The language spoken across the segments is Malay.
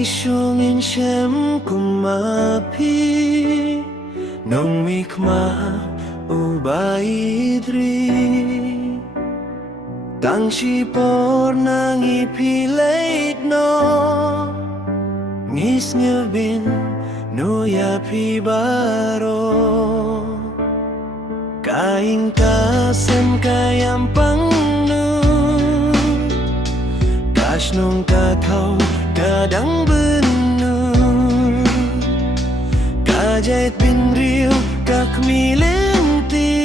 Isongin siyem kumapi Nung mikma ubaidri Tang sipor nang ipilit no Ngis ngebin no yapi baro Kain kasem kayam pangnu Kas nung kakau kadang bener Kajait bin riu kak milenti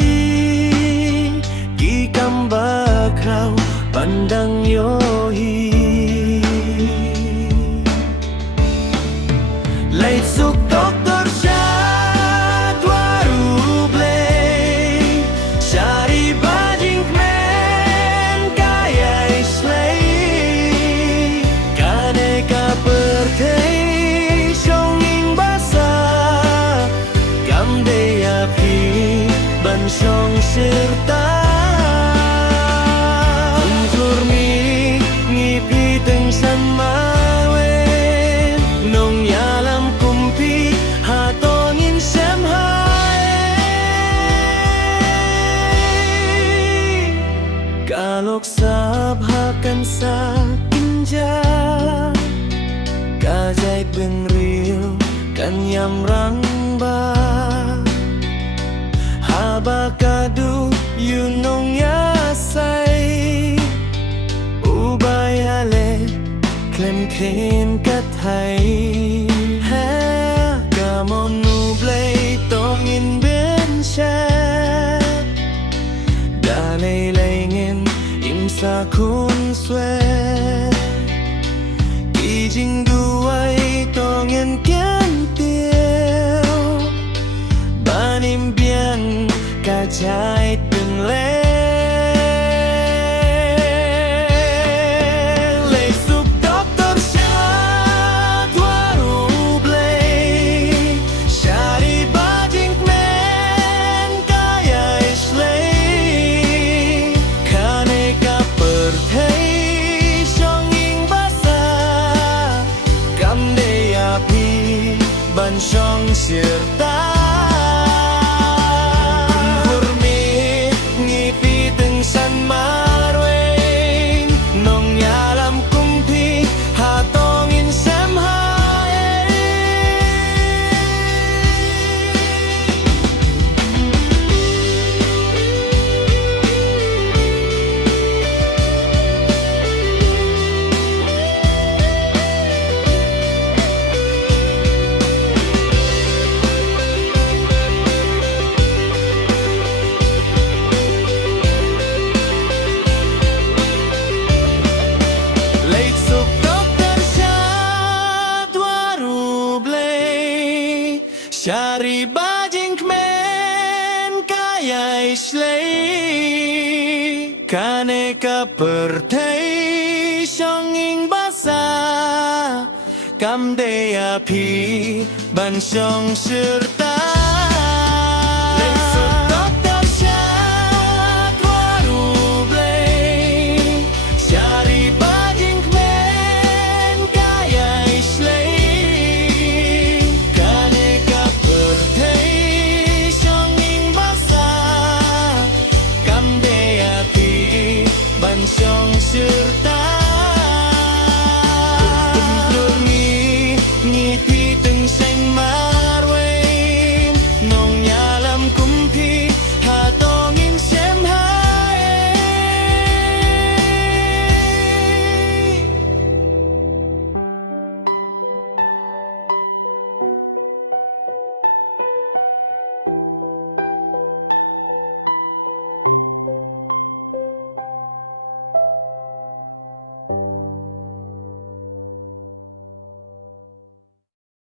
Kikam bakrau pandang yohi Leit suk doktor syat waru blei Syari bajing kmen kaya islay Kaneka pertei syonging basa Kamde api ban syong serta Unsur mi ngipi teng san mawen Nong yalam kumpi hatongin sem hai Kalok sabhakan sa kinja Kajait bengril kan yam rangba Haba kadu yunong yasay Ubayale klem kren kathay Ha kamon nublay tongin ben syat Dalay laingin imsa kun swet Kijing duay tongin kian tiao Banim bian kajait bin le Leisup doktor syat waru blei Syari bajing kmen kaya islay Kaneka pertei syonging basa Kamde api ban syong sirta San marweng nong yalam kumpi hatongin sem hai Syari bajing kmen kaya islay Kaneka pertei syonging basa Kamde api ban syong serta